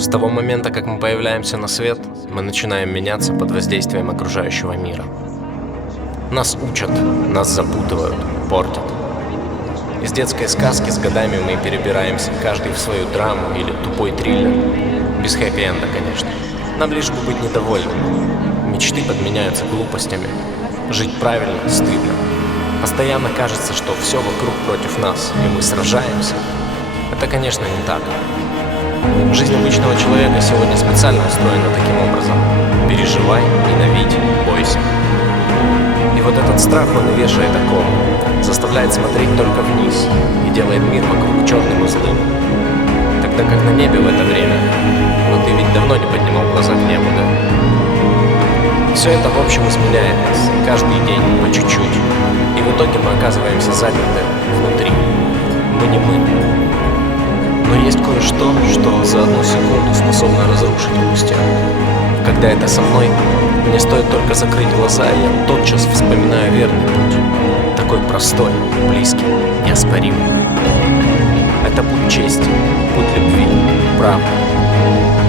С того момента, как мы появляемся на свет, мы начинаем меняться под воздействием окружающего мира. Нас учат, нас запутывают, портят. Из детской сказки с годами мы перебираемся, каждый в свою драму или тупой триллер. Без хэппи-энда, конечно. Нам лишь бы быть недовольными. Мечты подменяются глупостями. Жить правильно стыдно. Постоянно кажется, что все вокруг против нас, и мы сражаемся. Это, конечно, не так. Жизнь обычного человека сегодня специально устроена таким образом. Переживай, ненавидь, бойся. И вот этот страх, он и вешает оковы, заставляет смотреть только вниз и делает мир вокруг черным и злым. Тогда как на небе в это время, но ты ведь давно не поднимал глаза к небу, да? Все это в общем изменяет нас, каждый день, по чуть-чуть. И в итоге мы оказываемся заперты внутри. Мы не мы. Но есть кое-что, что за одну секунду способно разрушить эту стену. Когда это со мной, мне стоит только закрыть глаза, и я тотчас вспоминаю верный путь. Такой простой, близкий, неоспоримый. Это путь чести, путь любви, правды.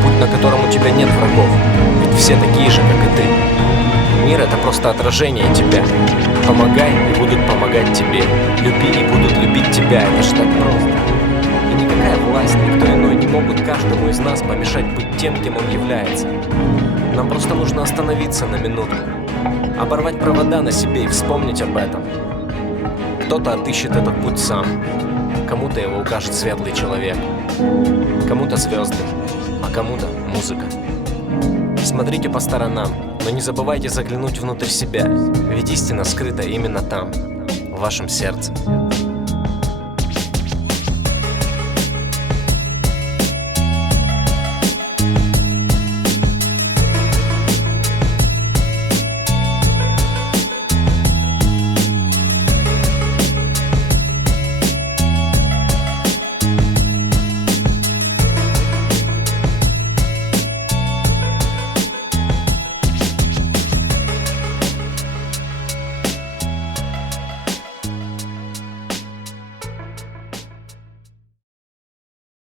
Путь, на котором у тебя нет врагов, ведь все такие же, как и ты. Мир — это просто отражение тебя. Помогай, и будут помогать тебе. Люби, и будут любить тебя. Это ж так просто. И никакая власть, никто иной не могут каждому из нас помешать быть тем, кем он является. Нам просто нужно остановиться на минуту, оборвать провода на себе и вспомнить об этом. Кто-то отыщет этот путь сам, кому-то его укажет светлый человек, кому-то звезды, а кому-то музыка. Смотрите по сторонам, но не забывайте заглянуть внутрь себя, ведь истина скрыта именно там, в вашем сердце.